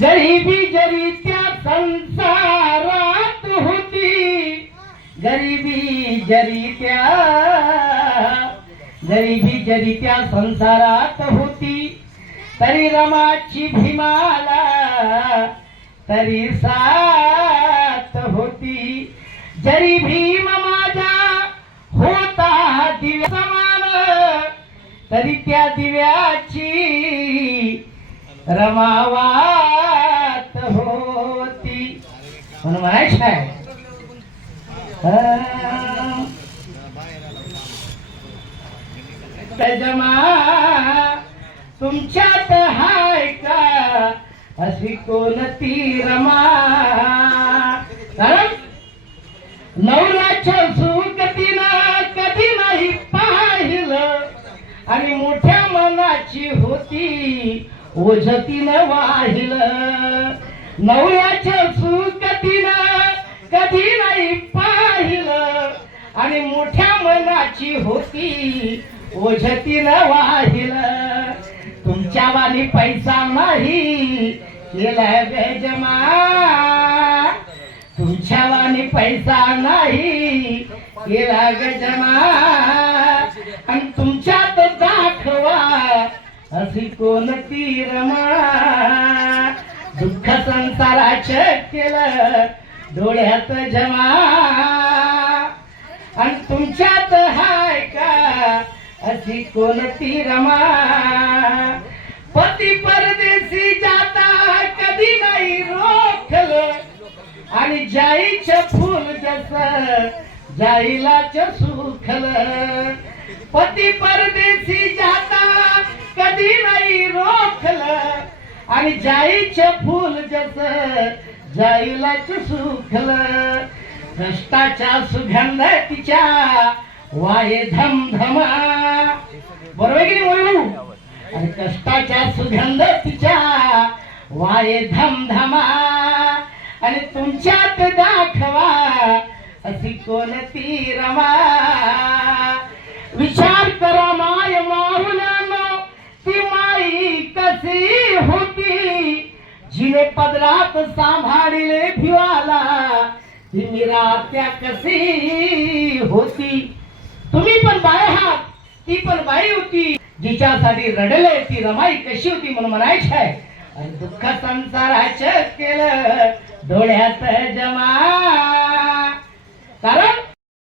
गरिबी जरी त्या संसारात होती गरिबी जरी त्या गरिबी जरी त्या संसारात होती. तरी रमाची भीमाला तरी साथ होती. जरी भीम माझा होता दिव्या समान तरी त्या दिव्याची रमावा म्हणून म्हणायचं काय अं, तजमा तुमच्यात हाय का? अशी कोणती रमा? कारण नवऱ्याच्या सुगतीनं कधी नाही पाहिलं. आणि मोठ्या मनाची होती ओझतीनं वाहिलं. नवऱ्याच्या सुगतीनं कधी नाही पाहिलं. आणि मोठ्या मनाची होती ओझतीनं वाहिलं. तुमच्या वाली पैसा नाही केलाय बेजमा. तुमच्या वाणी पैसा नाही केला गजमा आणि तुमच्यात दाखवा अशी कोणती रमा दुःख संसाराचं केलं डोळ्यात जमा. आणि तुमच्यात हाय का? अशी कोणती रमा? पती परदेशी जाता कधी नाही रोखल. आणि जाईच फुल जस जाईलाच सुखल. पती परदेशी जाता कधी नाही रोखल. आणि जाईच फुल जस जाईलाच सुखल कष्टाच्या सुगंध तिच्या वाये धमधमा. बरोबर की नाही बोलू आणि कष्टाच्या सुगंध तिच्या वाये धमधमा. आणि तुमच्यात दाखवा अशी कोणती रमा. जिने पदरात सांभाळले भिवाला. ती निरात्या कशी होती? तुम्ही पण बाय आहात ती पण बाई होती. जिच्यासाठी रडले ती रमाई कशी होती म्हणून म्हणायची. आहे आणि दुःख संसाराच केलं डोळ्यात जमा